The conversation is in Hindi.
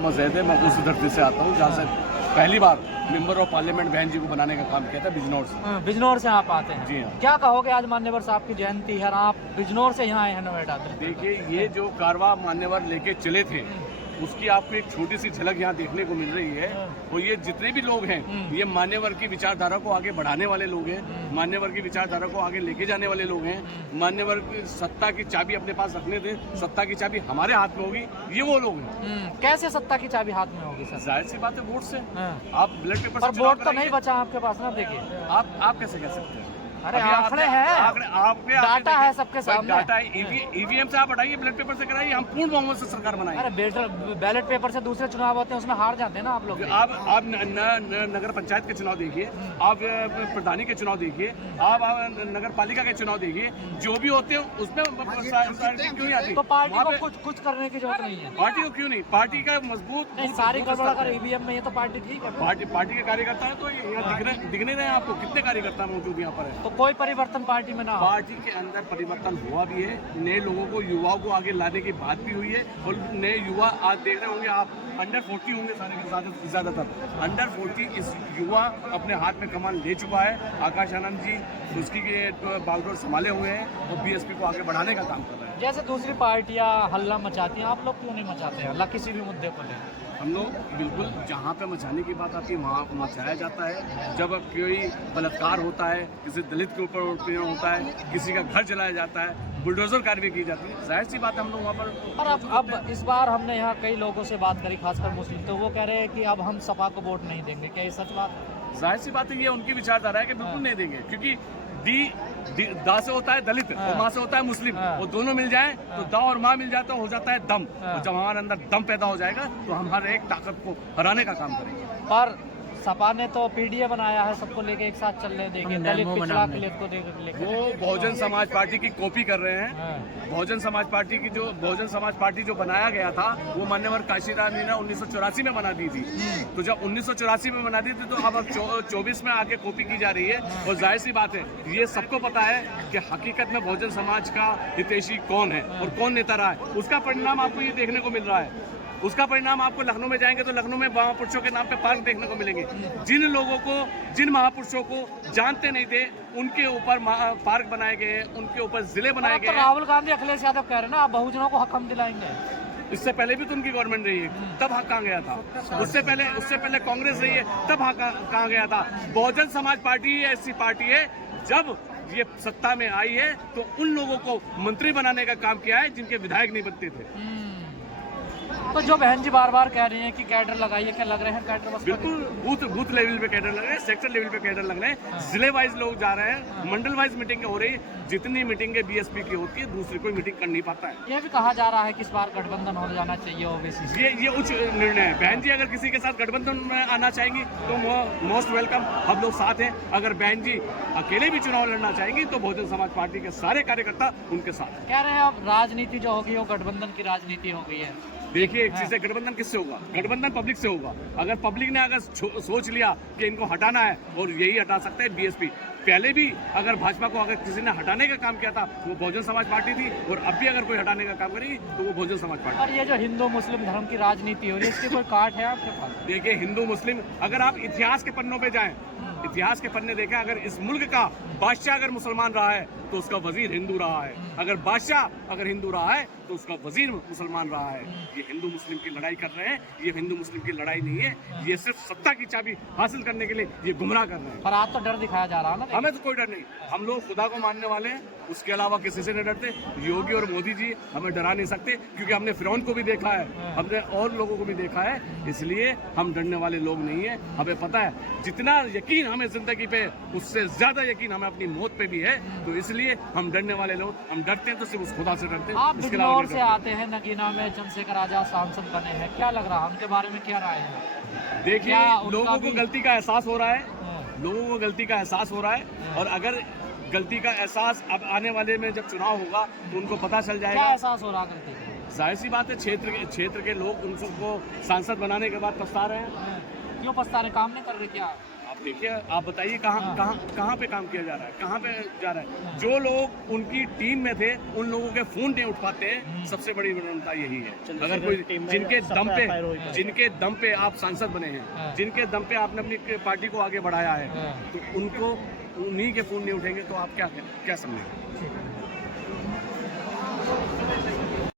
मज़ेद है, मैं उस धरती से आता हूँ जहाँ से पहली बार मेंबर ऑफ पार्लियामेंट बहन जी को बनाने का काम किया था, बिजनौर से। बिजनौर से आप आते हैं? जी हाँ। क्या कहोगे, आज मान्यवर साहब की जयंती है और आप बिजनौर से यहाँ आए हैं नोएडा? देखिए, ये जो कारवा मान्यवर लेके चले थे उसकी आपको एक छोटी सी झलक यहाँ देखने को मिल रही है। और ये जितने भी लोग हैं ये मान्यवर की विचारधारा को आगे बढ़ाने वाले लोग हैं, मान्यवर की विचारधारा को आगे लेके जाने वाले लोग हैं। मान्यवर की सत्ता की चाबी अपने पास रखने थे, सत्ता की चाबी हमारे हाथ में होगी, ये वो लोग हैं। कैसे सत्ता की चाबी हाथ में होगी सर? जाहिर सी बात है, वोट से। आप ब्लड पेपर पर वोट तो नहीं बचा आपके पास ना। देखिए, आप कैसे कह सकते हैं? अरे आंकड़े हैं, आपके डाटा है सबके सामने। डाटा है, ईवीएम से आप हटाइए, ब्लैक पेपर से कराइए, हम पूर्ण बहुमत से सरकार बनाएंगे। अरे बैलेट पेपर से दूसरे चुनाव होते हैं, उसमें हार जाते हैं ना आप लोग। आप नगर पंचायत के चुनाव देखिए, आप प्रधानी के चुनाव देखिए, आप नगर पालिका के चुनाव देखिए, जो भी होते हैं उसमें क्यों नहीं आती? तो पार्टी को कुछ करने की जरूरत नहीं है। पार्टी को क्यों नहीं? पार्टी का मजबूत सारी गड़बड़ अगर ईवीएम में है तो पार्टी ठीक है। पार्टी के कार्यकर्ता है तो यहाँ दिखने रहे आपको कितने कार्यकर्ता मौजूद यहाँ पर है। तो कोई परिवर्तन पार्टी में ना हो? पार्टी के अंदर परिवर्तन हुआ भी है, नए लोगों को, युवाओं को आगे लाने की बात भी हुई है। और नए युवा आज देख रहे होंगे आप, अंडर 40 होंगे सारे के ज्यादातर अंडर 40 इस युवा अपने हाथ में कमान ले चुका है। आकाश आनंद जी उसकी बागडोर संभाले हुए हैं और बीएसपी को आगे बढ़ाने का काम कर रहे हैं। जैसे दूसरी पार्टियां हल्ला मचाती हैं, आप लोग क्यों नहीं मचाते हैं हल्ला किसी भी मुद्दे को लेकर? हम लोग बिल्कुल जहाँ पे मचाने की बात आती है वहाँ मचाया जाता है। जब कोई बलात्कार होता है, किसी दलित के ऊपर उत्पीड़न होता है, किसी का घर जलाया जाता है, बुलडोजर कार्रवाई की जाती है, जाहिर सी बात है हम लोग वहाँ पर। और अब इस बार हमने यहाँ कई लोगों से बात करी, खासकर मुस्लिम, तो वो कह रहे हैं कि अब हम सपा को वोट नहीं देंगे। क्या ये सच बात है? जाहिर सी बात है, ये उनकी विचारधारा है कि बिल्कुल नहीं देंगे, क्योंकि दा से होता है दलित और माँ से होता है मुस्लिम, वो दोनों मिल जाए तो दा और माँ मिल जाए तो हो जाता है दम। और जब हमारे अंदर दम पैदा हो जाएगा तो हम हर एक ताकत को हराने का काम करेंगे। पर सपा ने तो पीडीए बनाया है, सबको लेके एक साथ चलने देंगे, दलित पिछड़ा को लेके। वो बहुजन समाज पार्टी की कॉपी कर रहे हैं। बहुजन समाज पार्टी जो बनाया गया था वो मान्यवर काशीराम जी ने 1984 में बना दी थी। तो जब 1984 में बना दी थी तो अब 24 में आके कॉपी की जा रही है। और जाहिर सी बात है, ये सबको पता है कि हकीकत में बहुजन समाज का हितैषी कौन है और कौन नेता रहा है। उसका परिणाम आपको ये देखने को मिल रहा है। उसका परिणाम आपको लखनऊ में जाएंगे तो लखनऊ में महापुरुषों के नाम पे पार्क देखने को मिलेंगे। जिन लोगों को, जिन महापुरुषों को जानते नहीं थे, उनके ऊपर पार्क बनाए गए हैं, उनके ऊपर जिले बनाए गए हैं। राहुल गांधी, अखिलेश यादव कह रहे हैं ना आप बहुजनों को हक हम दिलाएंगे। इससे पहले भी तो उनकी गवर्नमेंट रही है, तब हक कहाँ गया था? उससे पहले कांग्रेस रही है, तब हक कहाँ गया था? बहुजन समाज पार्टी ऐसी पार्टी है जब ये सत्ता में आई है तो उन लोगों को मंत्री बनाने का काम किया है जिनके विधायक नहीं बनते थे। तो जो बहन जी बार बार कह रही हैं कि कैडर लगाइए, क्या लग रहे हैं कैडर? बिल्कुल बूथ लेवल पे कैडर लग रहे हैं, सेक्टर लेवल पे कैडर लग रहे हैं, जिले वाइज लोग जा रहे हैं, मंडल वाइज मीटिंग हो रही है। जितनी मीटिंगें बीएसपी की होती है दूसरी कोई मीटिंग कर नहीं पाता है। ये भी कहा जा रहा है कि इस बार गठबंधन हो जाना चाहिए ओबीसी से। ये उच्च निर्णय है। बहन जी अगर किसी के साथ गठबंधन में आना चाहेंगी तो मोस्ट वेलकम, हम लोग साथ हैं। अगर बहन जी अकेले भी चुनाव लड़ना चाहेंगी तो बहुजन समाज पार्टी के सारे कार्यकर्ता उनके साथ। कह रहे हैं अब राजनीति जो होगी वो गठबंधन की राजनीति हो गई है। देखिए, एक चीज है, गठबंधन किससे होगा? गठबंधन पब्लिक से होगा। अगर पब्लिक ने सोच लिया कि इनको हटाना है, और यही हटा सकते हैं बीएसपी। पहले भी अगर भाजपा को अगर किसी ने हटाने का काम किया था वो बहुजन समाज पार्टी थी, और अब भी अगर कोई हटाने का काम करेगी तो वो बहुजन समाज पार्टी। और ये जो हिंदू मुस्लिम धर्म की राजनीति हो रही है, इसकी कोई काट है आपके पास? देखिए, हिंदू मुस्लिम, अगर आप इतिहास के पन्नों पे जाएं, इतिहास के पन्ने देखें, अगर इस मुल्क का बादशाह अगर मुसलमान रहा है तो उसका वजीर हिंदू रहा है। अगर बादशाह अगर हिंदू रहा है तो उसका वजीर मुसलमान रहा है। ये हिंदू मुस्लिम की लड़ाई कर रहे हैं, ये हिंदू मुस्लिम की लड़ाई नहीं है। ये सिर्फ सत्ता की चाबी हासिल करने के लिए ये गुमराह कर रहे हैं। पर आज तो डर दिखाया जा रहा है ना। हमें तो कोई डर नहीं, हम लोग खुदा को मानने वाले हैं, उसके अलावा किसी से नहीं डरते। योगी और मोदी जी हमें डरा नहीं सकते, क्योंकि हमने फिरौन को भी देखा है, हमने और लोगों को भी देखा है। इसलिए हम डरने वाले लोग नहीं है। हमें पता है जितना यकीन हमें जिंदगी पे, उससे ज्यादा यकीन हमें अपनी मौत पे भी है। तो इसलिए हम डरने वाले लोग, हम डरते हैं तो सिर्फ उस खुदा से डरते हैं। आप बिजनौर से आते हैं, नगीना में चंद्रशेखर आजाद सांसद बने हैं, क्या लग रहा है उनके बारे में, क्या राय है? देखिए, लोगों को गलती का एहसास हो रहा है, लोगों को गलती का एहसास हो रहा है। और अगर गलती का एहसास अब आने वाले में जब चुनाव होगा तो उनको पता चल जाएगा। क्या एहसास हो रहा है गलती का? जाहिर सी बात है, क्षेत्र के लोग उनको सांसद बनाने के बाद पछता रहे हैं। क्यों पछता रहे? काम नहीं कर रहे क्या? अब देखिए आप बताइए कहाँ पे काम किया जा रहा है, कहाँ पे जा रहा है। जो लोग उनकी टीम में थे उन लोगों के फोन नहीं उठ पाते, सबसे बड़ी विडम्बना यही है। अगर कोई जिनके दम पे आप सांसद बने हैं, जिनके दम पे आपने अपनी पार्टी को आगे बढ़ाया है, तो उनको उन्हीं के फोन नहीं उठेंगे तो आप क्या समझेंगे।